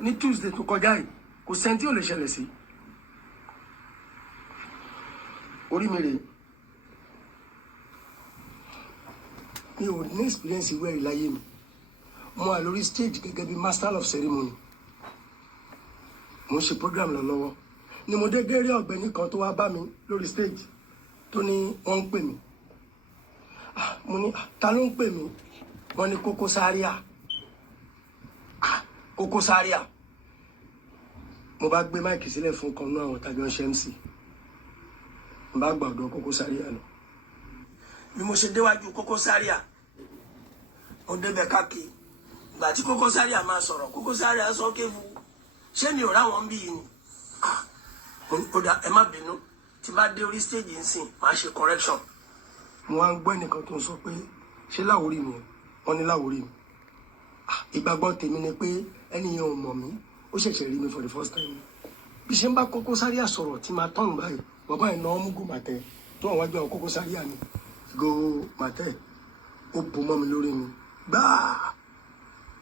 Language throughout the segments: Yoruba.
ní Tuesday tó kọjá yìí kò sẹ́ńtì ò lè ṣẹlẹ̀ sí orí mi rèé mi ò ní experience ìwé ẹ̀rí láyé mi mo wà lórí stage gẹ́gẹ́ bí master of ceremony mo ń ṣe program lọ lọ́wọ́ ni mo dé gẹ́rẹ́ ọ̀gbẹ́ni kan tó wá bá mi lórí stage tó ní wọ́n ń pè mí mo ní ta ló ń pè mí wọ́n ní Koko Zaria Koko Zaria mo bá gbé máìkì sílẹ̀ fún kan náà àwọn tàbí ọ̀ṣẹ́ MC mo bá gbà ọ̀dọ̀ Koko Zaria lọ bí mo ṣe déwájú Koko Zaria mo débẹ̀ káàkiri ìgbà tí Koko Zaria máa sọ̀rọ̀ Koko Zaria sọ kéwu ṣé mi ò ráwọn bí yìí ni ó dá ẹ má bínú tí bá dé orí stage ń sìn máa ṣe correction. mo wá ń gbọ́ ẹnìkan tó ń sọ pé ṣé Láwórì mi wọ́n ní Láwórì mi ìgbàgbọ́ tèmi ni pé ẹni yẹn ò mọ̀ mí ó ṣẹ̀ṣẹ̀ rí mi for the first time bí ṣe ń bá Koko Zaria sọ̀rọ̀ tí máa tọ́nù báyìí bàbá ẹ̀ náà mú gòmàtẹ́ tó wọ́n wájú àwọn Koko Zaria ni gòmàtẹ́ ó bò mọ́ mi lórí mi gbáà.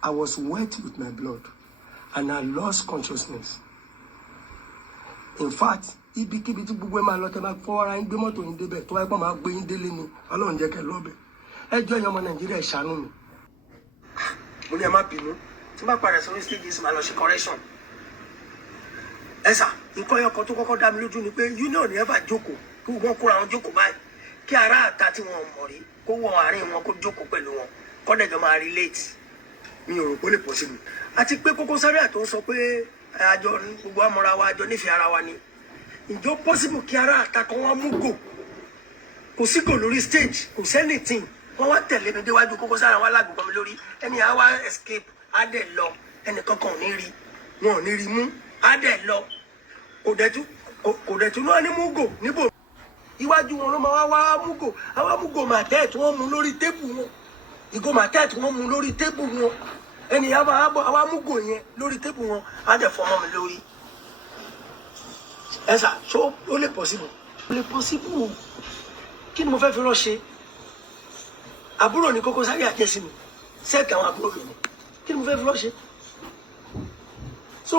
I was wet with my blood and I lost consciousness. In fact, ibikíbi tí gbogbo ẹ máa lọ tẹ́ máa fọ́ ara yín gbé mọ́tò yín débẹ̀ tó wáyé pọ̀ máa gbé yín délé ni Ọlọ́run jẹ́ kẹ́ lọ́bẹ̀. Ẹjọ́ ẹ̀yin ọmọ Nàìjíríà ṣàánú mi. Mo ní ẹ má bínú tí bá padà sórí stages máa lọ ṣe correction. Ẹ sà nǹkan ẹyọkan tó kọ́kọ́ dá mi lójú ni pé union ẹ bá jókòó kí wọ́n kóra wọn jókòó báyìí kí ará àta tí wọn mọ̀ rí kó wọ àárín wọn kó jókòó pẹ̀lú wọn kọ́dẹ̀jọ́ máa relate. Mi ò rò pé ó lè possible àti pé Koko Zaria tó ń sọ pé àjọ gbogbo amọ̀ra wa àjọ nífẹ̀ẹ́ ara wa ni ìjọ possible kí ara àtakọ̀ wọn mú gò kò sí gò lórí stage kò sẹ́nìtìn wọ́n wá tẹ̀lé mi déwájú Koko Zaria wọn alágbègbè mi lórí ẹni àwa escape á dẹ̀ lọ ẹnì kankan ò ní rí wọn ò ní rí mú á dẹ̀ lọ kò dẹ̀tú náà ní mú gò níbò iwájú wọn ló máa wá mú gò àwa mú gò màtẹ́ tí wọ́n mú lórí tébù wọn ìgò màtẹ́ tí wọ́n mú lórí tébù wọn ẹni àwa múgò yẹn lórí tébù wọn á dẹ̀ fọmọ mi lórí ẹ̀sà ṣó ó lè possible ó lè possible kí ni mo fẹ́ fi ránṣẹ́ àbúrò ní Koko Zaria jẹ́ sí mi sẹ́ẹ̀kì àwọn àbúrò mi ni kí ni mo fẹ́ fi ránṣẹ́ so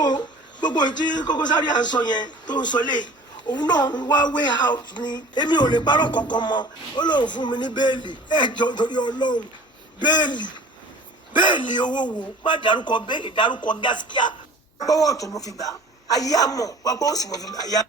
gbogbo ìtí Koko Zaria ń sọ yẹn tó ń sọ léyìí òun náà ń wá way out ni èmi ò lè parọ́ kankan mọ́ ó lóun fún mi ní bẹ́ẹ̀lì ẹ̀jọ̀ torí Ọlọ́run bẹ́ẹ̀lì owó wo má dárúkọ bẹ́ẹ̀lì dárúkọ gáskíà gbọ́wọ́ tó mo fi gbà ayé àmọ̀ gbọ́wọ́ sì mo fi gbà ayé.